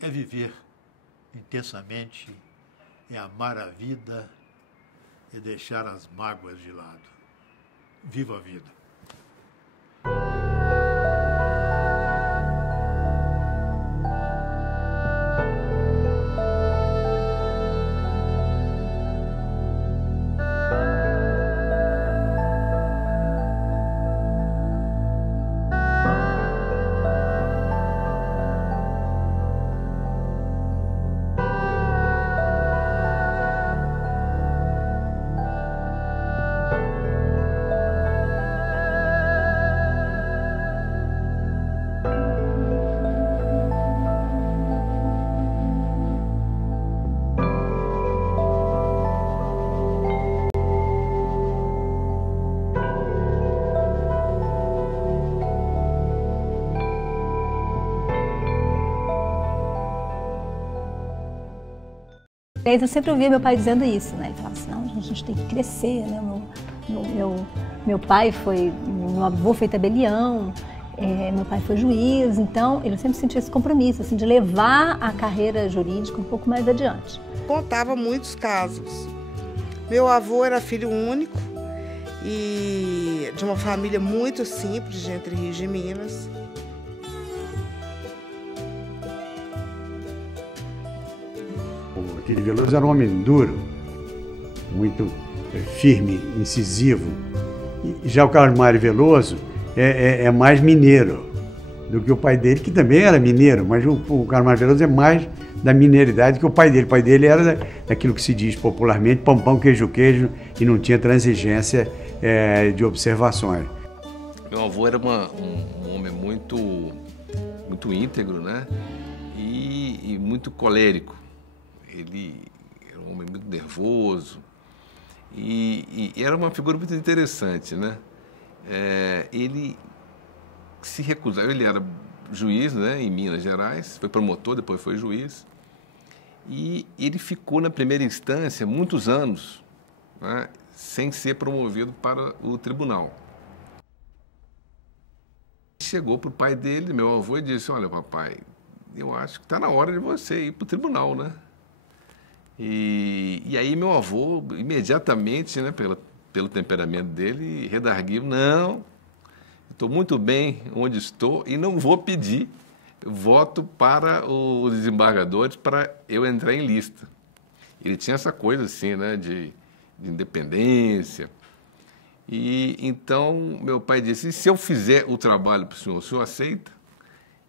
é viver intensamente, é amar a vida e deixar as mágoas de lado. Viva a vida! Eu sempre ouvia meu pai dizendo isso, né? Ele falava assim, não, a gente tem que crescer, né? Meu pai foi, meu avô foi tabelião, meu pai foi juiz, então ele sempre sentia esse compromisso, assim, de levar a carreira jurídica um pouco mais adiante. Contava muitos casos. Meu avô era filho único e de uma família muito simples de Entre Rios e Minas. O Aquile Veloso era um homem duro, muito firme, incisivo. E já o Carlos Mário Veloso é mais mineiro do que o pai dele, que também era mineiro, mas o Carlos Mário Veloso é mais da mineiridade que o pai dele. O pai dele era daquilo que se diz popularmente, pão, pão, queijo, queijo, e não tinha transigência de observações. Meu avô era um homem muito íntegro, né? E muito colérico. Ele era um homem muito nervoso e era uma figura muito interessante, né? Ele se recusava, ele era juiz, né, em Minas Gerais, foi promotor, depois foi juiz, e ele ficou na primeira instância muitos anos, né, sem ser promovido para o tribunal. Chegou para o pai dele, meu avô, e disse, olha, papai, eu acho que está na hora de você ir para o tribunal, né? E aí meu avô, imediatamente, né, pelo temperamento dele, redarguiu, não, estou muito bem onde estou e não vou pedir voto para os desembargadores para eu entrar em lista. Ele tinha essa coisa assim, né, de independência. E então meu pai disse, e se eu fizer o trabalho para o senhor aceita?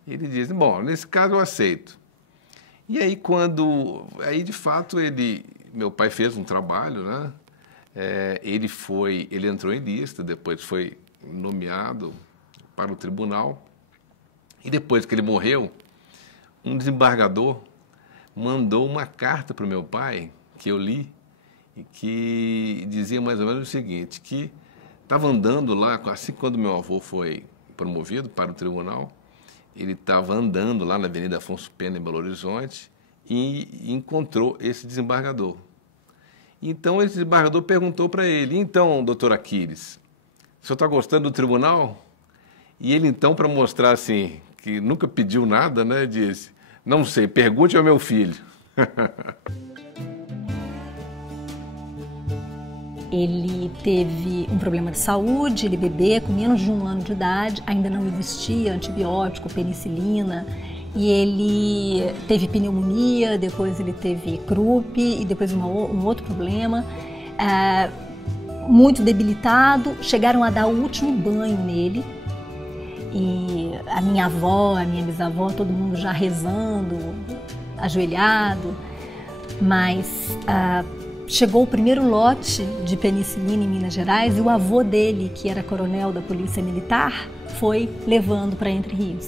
Ele disse, bom, nesse caso eu aceito. E aí aí de fato meu pai fez um trabalho, né? Ele entrou em lista, depois foi nomeado para o tribunal. E depois que ele morreu, um desembargador mandou uma carta para o meu pai, que eu li, e que dizia mais ou menos o seguinte, que estava andando lá, assim quando meu avô foi promovido para o tribunal, ele estava andando lá na Avenida Afonso Pena, em Belo Horizonte, e encontrou esse desembargador. Então, esse desembargador perguntou para ele, então, doutor Aquiles, o senhor está gostando do tribunal? E ele, então, para mostrar, assim, que nunca pediu nada, né, disse, não sei, pergunte ao meu filho. Ele teve um problema de saúde, ele bebê com menos de 1 ano de idade, ainda não existia antibiótico, penicilina, e ele teve pneumonia, depois ele teve croup e depois um outro problema, muito debilitado, chegaram a dar o último banho nele, e a minha avó, a minha bisavó, todo mundo já rezando, ajoelhado, mas chegou o primeiro lote de penicilina em Minas Gerais e o avô dele, que era coronel da Polícia Militar, foi levando para Entre Rios.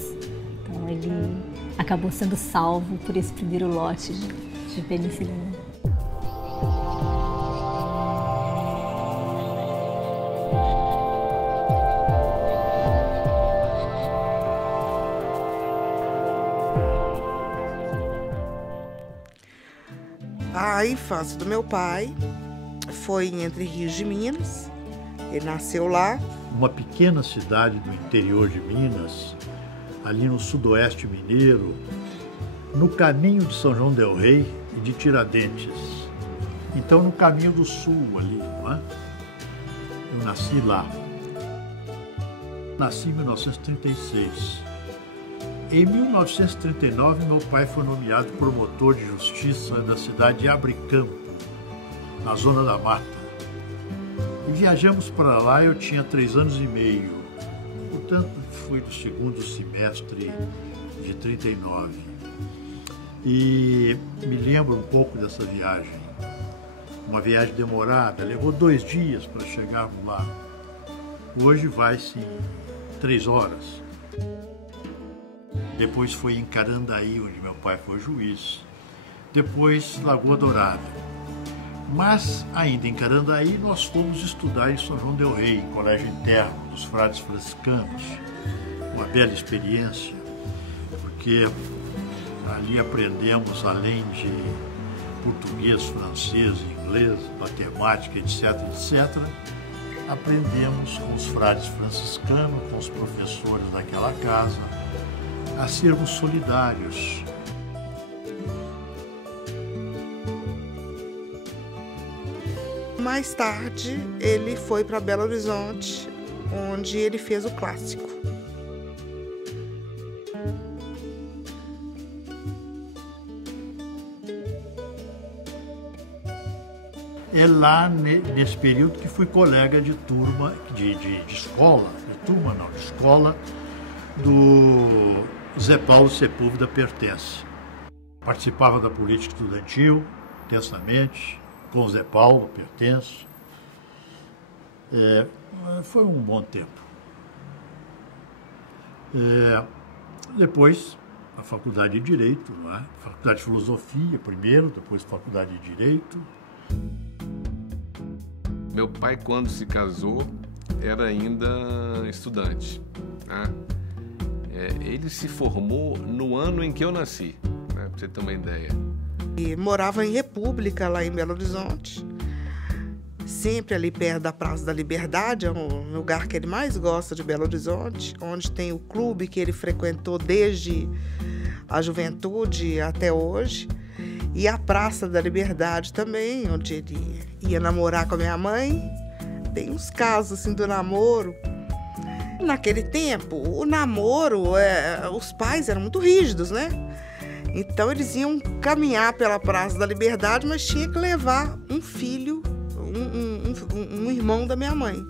Então ele acabou sendo salvo por esse primeiro lote de penicilina. A infância do meu pai foi em Entre Rios de Minas, ele nasceu lá. Uma pequena cidade do interior de Minas, ali no sudoeste mineiro, no caminho de São João del Rei e de Tiradentes. Então, no caminho do sul ali, não é? Eu nasci lá. Nasci em 1936. Em 1939, meu pai foi nomeado promotor de justiça da cidade de Abricampo, na Zona da Mata. E viajamos para lá, eu tinha 3 anos e meio. Portanto, fui do segundo semestre de 39. E me lembro um pouco dessa viagem. Uma viagem demorada, levou 2 dias para chegarmos lá. Hoje vai-se em 3 horas. Depois foi em Carandaí, onde meu pai foi juiz. Depois Lagoa Dourada. Mas, ainda em Carandaí, nós fomos estudar em São João del Rei, colégio interno dos frades franciscanos. Uma bela experiência, porque ali aprendemos, além de português, francês, inglês, matemática, etc., etc., aprendemos com os frades franciscanos, com os professores daquela casa, a sermos solidários. Mais tarde, ele foi para Belo Horizonte, onde ele fez o clássico. É lá nesse período que fui colega de turma, de escola, de escola, do Zé Paulo Sepúlveda Pertence. Participava da política estudantil, intensamente, com o Zé Paulo Pertence. Foi um bom tempo. Depois, a Faculdade de Direito, não é? Faculdade de Filosofia primeiro, depois Faculdade de Direito. Meu pai, quando se casou, era ainda estudante, né? Ele se formou no ano em que eu nasci, né? Para você ter uma ideia. E morava em República, lá em Belo Horizonte, sempre ali perto da Praça da Liberdade, é o lugar que ele mais gosta de Belo Horizonte, onde tem o clube que ele frequentou desde a juventude até hoje, e a Praça da Liberdade também, onde ele ia namorar com a minha mãe. Tem uns casos assim do namoro. Naquele tempo, o namoro, os pais eram muito rígidos, né? Então eles iam caminhar pela Praça da Liberdade, mas tinha que levar um filho, um irmão da minha mãe.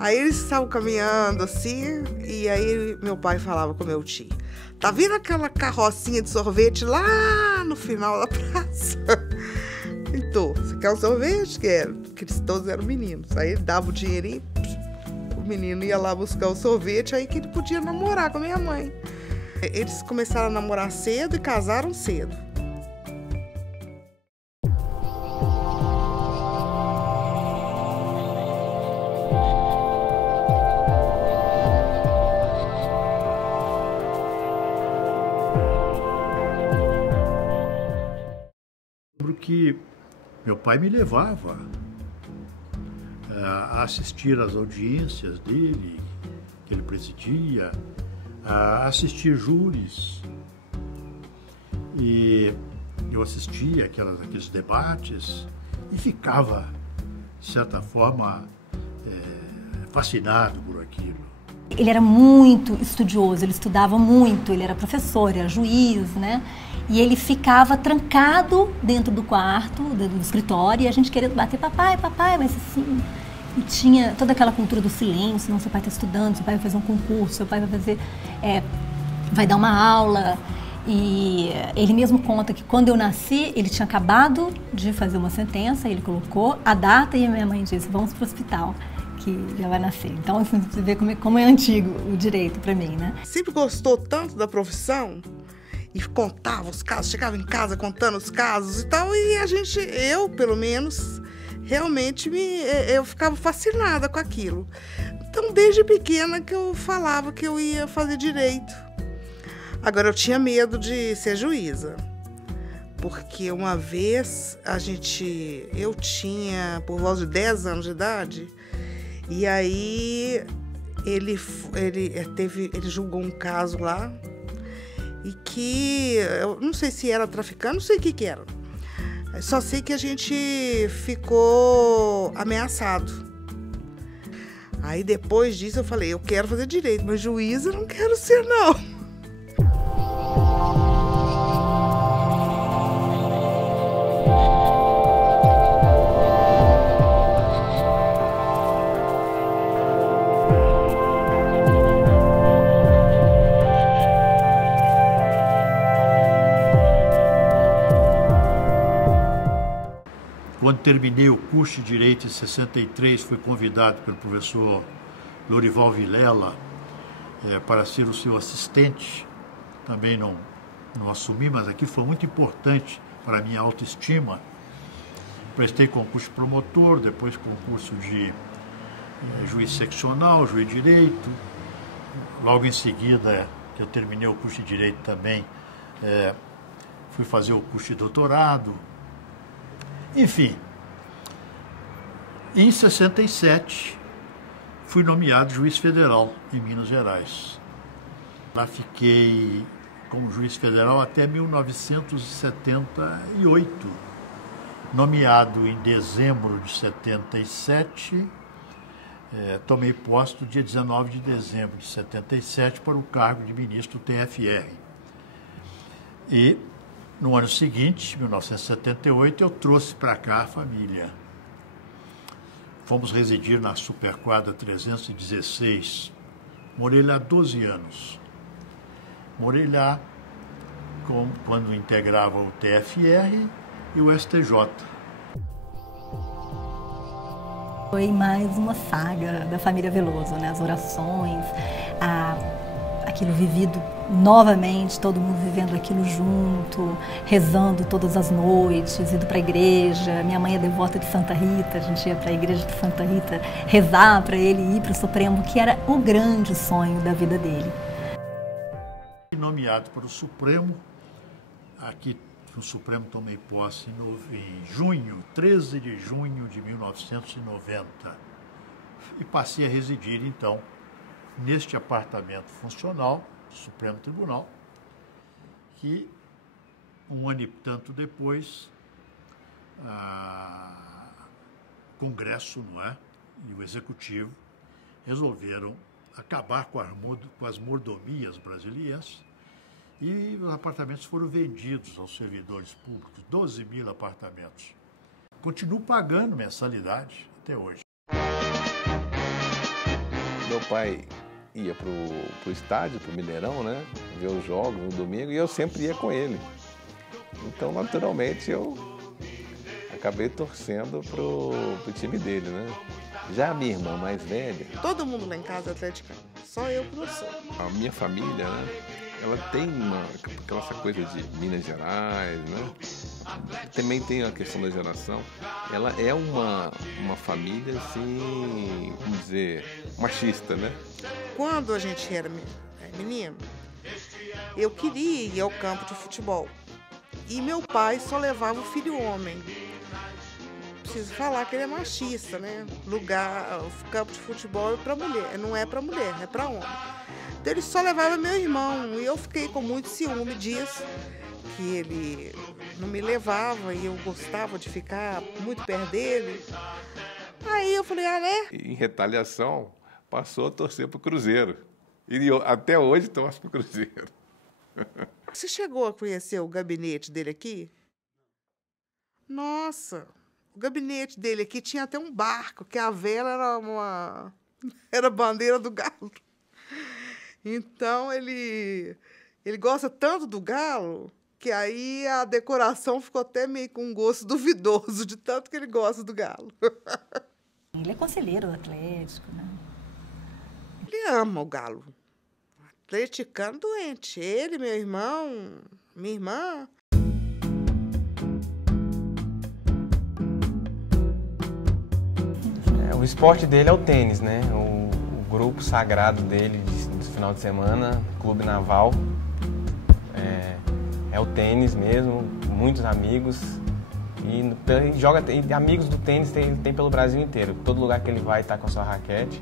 Aí eles estavam caminhando assim, e aí meu pai falava com meu tio: tá vendo aquela carrocinha de sorvete lá no final da praça? Então, você quer um sorvete? Quero. Porque eles todos eram meninos. Aí ele dava o dinheirinho, o menino ia lá buscar o sorvete, aí que ele podia namorar com a minha mãe. Eles começaram a namorar cedo e casaram cedo. Que meu pai me levava a assistir às audiências dele, que ele presidia, a assistir júris. E eu assistia aqueles debates e ficava, de certa forma, fascinado por aquilo. Ele era muito estudioso, ele estudava muito, ele era professor, era juiz, né? E ele ficava trancado dentro do quarto, do escritório, e a gente querendo bater: papai, mas assim... E tinha toda aquela cultura do silêncio: não, seu pai está estudando, seu pai vai fazer um concurso, seu pai vai fazer... vai dar uma aula. E ele mesmo conta que quando eu nasci, ele tinha acabado de fazer uma sentença, ele colocou a data e a minha mãe disse: vamos para o hospital, que já vai nascer. Então, assim, você vê como é antigo o direito para mim, né? Sempre gostou tanto da profissão e contava os casos, chegava em casa contando os casos e tal, e eu, pelo menos, realmente eu ficava fascinada com aquilo. Então, desde pequena que eu falava que eu ia fazer direito. Agora, eu tinha medo de ser juíza, porque uma vez eu tinha por volta de 10 anos de idade, e aí ele julgou um caso lá, e que eu não sei se era traficante, não sei o que era. Só sei que a gente ficou ameaçado. Aí depois disso eu falei, eu quero fazer direito, mas juíza eu não quero ser, não. Quando terminei o curso de Direito em 63, fui convidado pelo professor Lorival Vilela para ser o seu assistente. Também não assumi, mas aqui foi muito importante para a minha autoestima. Prestei concurso de promotor, depois concurso de juiz seccional, juiz de direito. Logo em seguida, que eu terminei o curso de Direito também, fui fazer o curso de doutorado. Enfim, em 67, fui nomeado juiz federal em Minas Gerais. Lá fiquei como juiz federal até 1978. Nomeado em dezembro de 77, tomei posse no dia 19 de dezembro de 77 para o cargo de ministro do TFR. E no ano seguinte, 1978, eu trouxe para cá a família. Fomos residir na Superquadra 316. Morei lá 12 anos. Morei lá quando integrava o TFR e o STJ. Foi mais uma saga da família Veloso, né? As orações, aquilo vivido novamente, todo mundo vivendo aquilo junto, rezando todas as noites, indo para a igreja. Minha mãe é devota de Santa Rita, a gente ia para a igreja de Santa Rita rezar para ele ir para o Supremo, que era o grande sonho da vida dele. Nomeado para o Supremo, aqui no Supremo tomei posse em junho, 13 de junho de 1990, e passei a residir então neste apartamento funcional do Supremo Tribunal, que um ano e tanto depois, o Congresso, não é, e o Executivo resolveram acabar com as mordomias brasileiras e os apartamentos foram vendidos aos servidores públicos, 12 mil apartamentos. Continuo pagando mensalidade até hoje. Meu pai ia pro estádio, pro Mineirão, né? Ver os jogos no domingo, e eu sempre ia com ele. Então, naturalmente, eu acabei torcendo pro time dele, né? Já a minha irmã mais velha... Todo mundo lá em casa é atleticano, só eu que não sou. A minha família, né? Ela tem essa coisa de Minas Gerais, né? Também tem a questão da geração. Ela é uma família, assim, vamos dizer, machista, né? Quando a gente era menino, eu queria ir ao campo de futebol. E meu pai só levava o filho homem. Preciso falar que ele é machista, né? O campo de futebol é para mulher, não é para mulher, é para homem. Então ele só levava meu irmão, e eu fiquei com muito ciúme disso, que ele não me levava e eu gostava de ficar muito perto dele. Aí eu falei, né? Em retaliação, passou a torcer pro Cruzeiro. E até hoje torce pro Cruzeiro. Você chegou a conhecer o gabinete dele aqui? Nossa, o gabinete dele aqui tinha até um barco, que a vela era bandeira do Galo. Então, ele gosta tanto do Galo, que aí a decoração ficou até meio com um gosto duvidoso, de tanto que ele gosta do Galo. Ele é conselheiro atlético, né? Ele ama o Galo. Atleticano doente. Ele, meu irmão, minha irmã. O esporte dele é o tênis, né? O grupo sagrado dele do final de semana, Clube Naval, é o tênis mesmo, muitos amigos. E amigos do tênis tem pelo Brasil inteiro. Todo lugar que ele vai está com a sua raquete.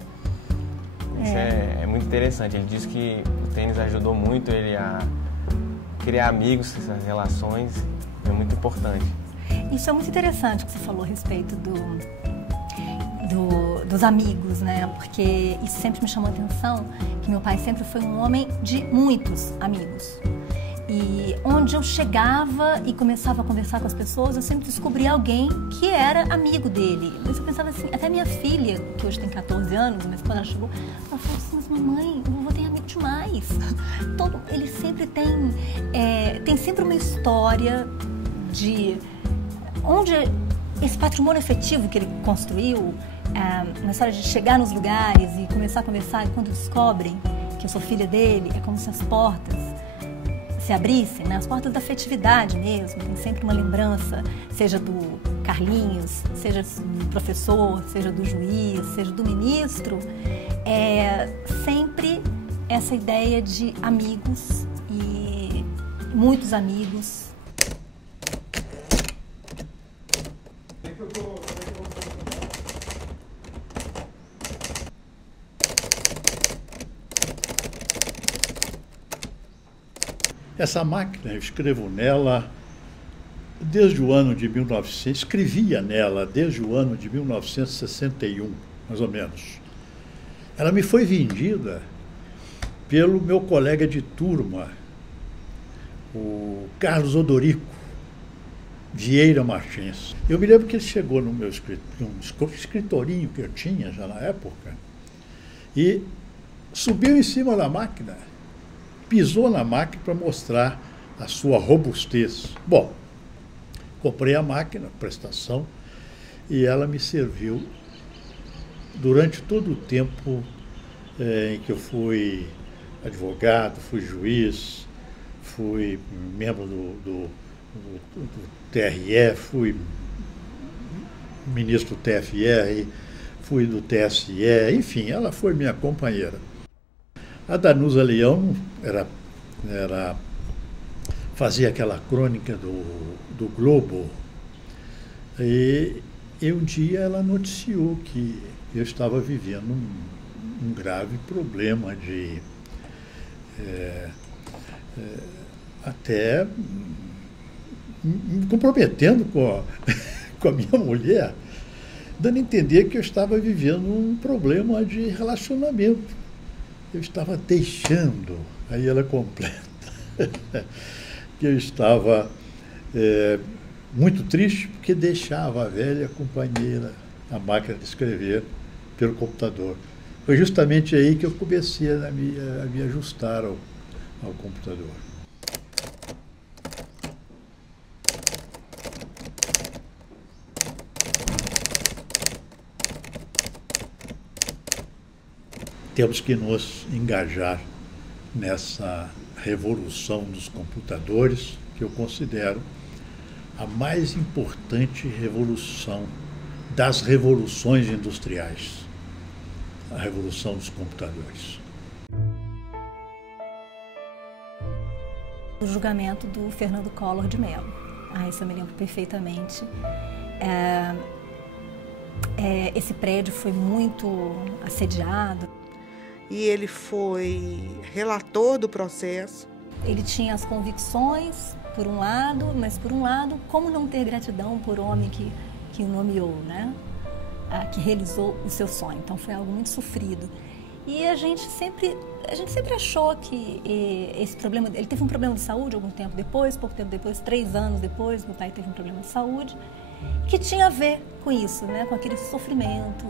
Isso é muito interessante. Ele diz que o tênis ajudou muito ele a criar amigos, essas relações, é muito importante. Isso é muito interessante que você falou a respeito dos amigos, né? Porque isso sempre me chamou a atenção, que meu pai sempre foi um homem de muitos amigos. E onde eu chegava e começava a conversar com as pessoas, eu sempre descobria alguém que era amigo dele. Mas eu pensava assim, até minha filha, que hoje tem 14 anos, mas quando ela chegou, ela falou assim, mas mamãe, o vovô tem amigo demais. Ele sempre tem sempre uma história de onde esse patrimônio afetivo que ele construiu, uma história de chegar nos lugares e começar a conversar, e quando descobrem que eu sou filha dele, é como se as portas se abrissem, né? As portas da afetividade mesmo, tem sempre uma lembrança, seja do Carlinhos, seja do professor, seja do juiz, seja do ministro, sempre essa ideia de amigos e muitos amigos. Essa máquina, eu escrevo nela desde o ano de 1900, escrevia nela desde o ano de 1961, mais ou menos. Ela me foi vendida pelo meu colega de turma, o Carlos Odorico Vieira Martins. Eu me lembro que ele chegou no meu escritorinho que eu tinha já na época e subiu em cima da máquina, pisou na máquina para mostrar a sua robustez. Bom, comprei a máquina, prestação, e ela me serviu durante todo o tempo em que eu fui advogado, fui juiz, fui membro do TRE, fui ministro do TFR, fui do TSE, enfim, ela foi minha companheira. A Danusa Leão fazia aquela crônica do Globo e um dia ela noticiou que eu estava vivendo um grave problema de até me comprometendo com a minha mulher, dando a entender que eu estava vivendo um problema de relacionamento. Eu estava deixando, aí ela completa, que eu estava muito triste porque deixava a velha companheira, a máquina de escrever, pelo computador. Foi justamente aí que eu comecei a me ajustar ao computador. Temos que nos engajar nessa revolução dos computadores, que eu considero a mais importante revolução das revoluções industriais, a revolução dos computadores. O julgamento do Fernando Collor de Mello. Isso eu me lembro perfeitamente. Esse prédio foi muito assediado. E ele foi relator do processo. Ele tinha as convicções, por um lado, mas por um lado, como não ter gratidão por homem que o nomeou, né? Que realizou o seu sonho. Então foi algo muito sofrido. E a gente sempre achou que esse problema, ele teve um problema de saúde algum tempo depois, pouco tempo depois, 3 anos depois, meu pai teve um problema de saúde, que tinha a ver com isso, né? Com aquele sofrimento.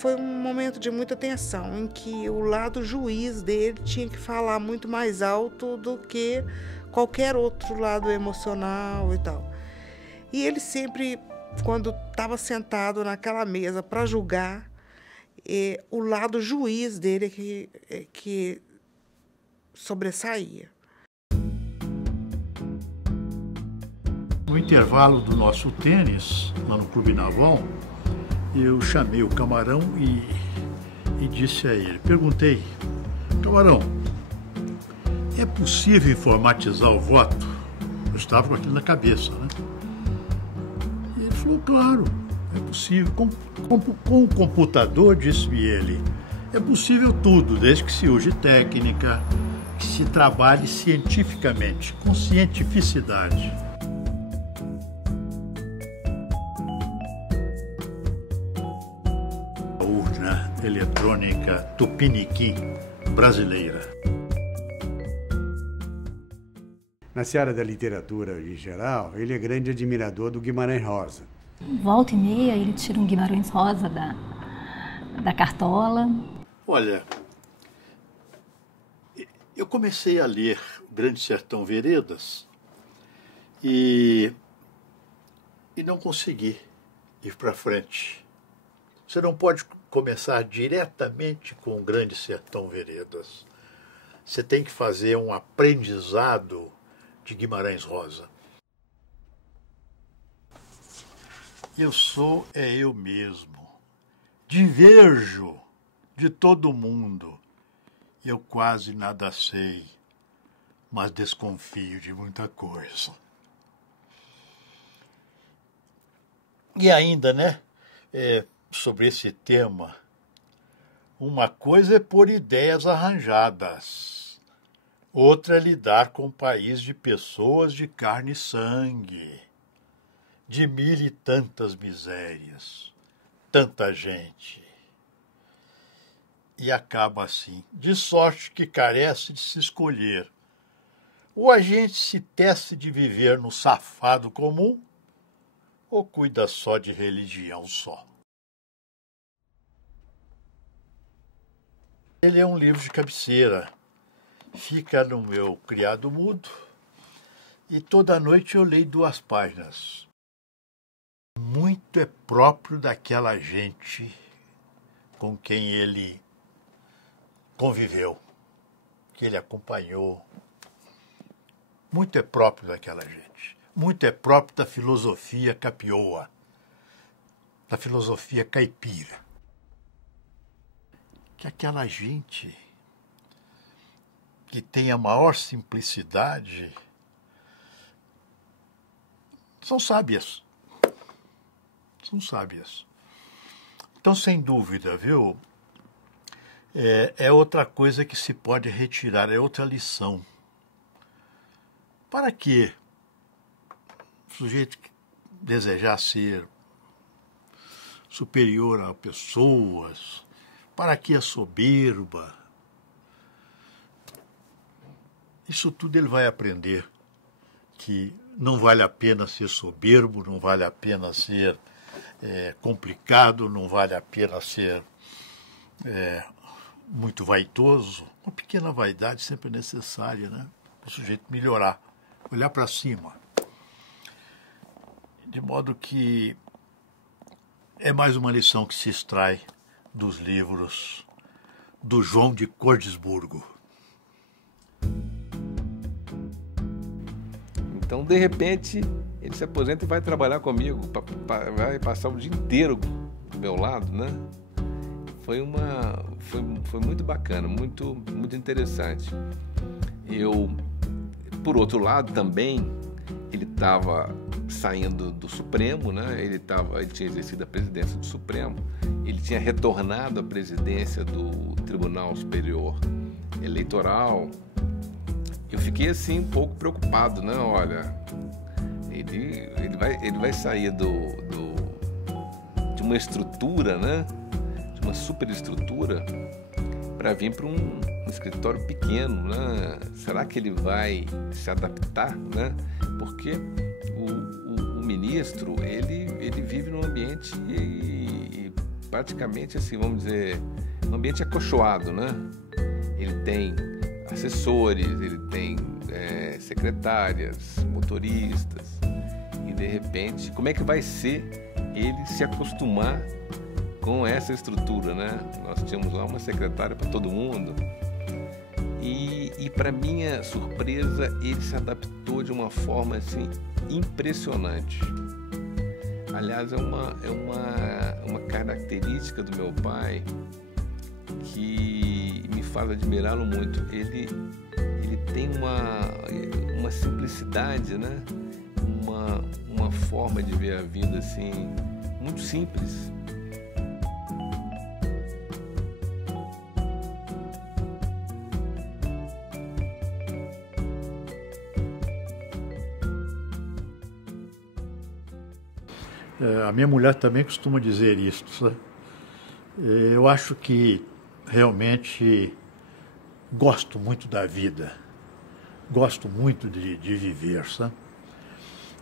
Foi um momento de muita tensão, em que o lado juiz dele tinha que falar muito mais alto do que qualquer outro lado emocional e tal. E ele sempre, quando estava sentado naquela mesa para julgar, o lado juiz dele que sobressaía. No intervalo do nosso tênis, lá no Clube Naval, eu chamei o Camarão e disse a ele, perguntei, Camarão, é possível informatizar o voto? Eu estava com aquilo na cabeça, né? E ele falou, claro, é possível. Com o computador, disse-me ele, é possível tudo, desde que se use técnica, que se trabalhe cientificamente, com cientificidade. A urna eletrônica Tupiniquim brasileira. Na seara da literatura em geral, ele é grande admirador do Guimarães Rosa. Volta e meia ele tira um Guimarães Rosa da cartola. Olha, eu comecei a ler Grande Sertão Veredas e não consegui ir para frente. Você não pode começar diretamente com o Grande Sertão Veredas. Você tem que fazer um aprendizado de Guimarães Rosa. Eu sou eu mesmo. Diverjo de todo mundo. Eu quase nada sei, mas desconfio de muita coisa. E ainda, né, sobre esse tema, uma coisa é pôr ideias arranjadas, outra é lidar com um país de pessoas de carne e sangue, de mil e tantas misérias, tanta gente. E acaba assim, de sorte que carece de se escolher. Ou a gente se tece de viver no safado comum, ou cuida só de religião só. Ele é um livro de cabeceira. Fica no meu criado mudo e toda noite eu leio 2 páginas. Muito é próprio daquela gente com quem ele conviveu, que ele acompanhou. Muito é próprio daquela gente. Muito é próprio da filosofia capioa, da filosofia caipira. Que aquela gente que tem a maior simplicidade são sábias. São sábias. Então, sem dúvida, viu? É outra coisa que se pode retirar, é outra lição. Para que o sujeito desejar ser superior a pessoas, para que a soberba? Isso tudo ele vai aprender, que não vale a pena ser soberbo, não vale a pena ser complicado, não vale a pena ser muito vaidoso. Uma pequena vaidade sempre é necessária, né? Para o sujeito melhorar, olhar para cima. De modo que é mais uma lição que se extrai dos livros do João de Cordesburgo. Então, de repente, ele se aposenta e vai trabalhar comigo, vai passar o dia inteiro do meu lado, né? Foi muito bacana, muito interessante. Por outro lado, também, ele estava saindo do Supremo, né? Ele tinha exercido a presidência do Supremo, ele tinha retornado à presidência do Tribunal Superior Eleitoral. Eu fiquei assim um pouco preocupado, né? Olha, ele vai sair de uma estrutura, né? De uma superestrutura para vir para um escritório pequeno, né? Será que ele vai se adaptar, né? Porque o ministro ele vive num ambiente praticamente assim, vamos dizer, um ambiente acolchoado, né? Ele tem assessores, ele tem secretárias, motoristas, e de repente, como é que vai ser ele se acostumar com essa estrutura, né? Nós tínhamos lá uma secretária para todo mundo, e para minha surpresa, ele se adaptou de uma forma assim impressionante. Aliás, é uma característica do meu pai que me faz admirá-lo muito. Ele tem uma simplicidade, né? Uma forma de ver a vida assim muito simples. A minha mulher também costuma dizer isso, sabe? Eu acho que realmente gosto muito da vida, gosto muito de viver, sabe?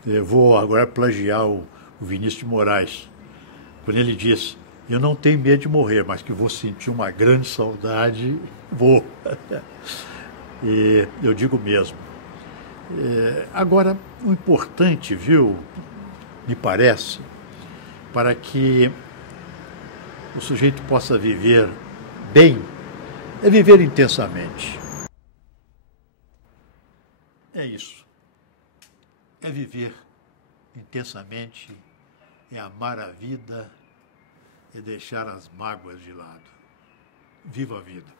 Eu vou agora plagiar o Vinícius de Moraes, quando ele diz: eu não tenho medo de morrer, mas que vou sentir uma grande saudade, vou. E eu digo mesmo. Agora, o importante, viu, me parece, para que o sujeito possa viver bem, é viver intensamente. É isso. É viver intensamente, é amar a vida, é deixar as mágoas de lado. Viva a vida!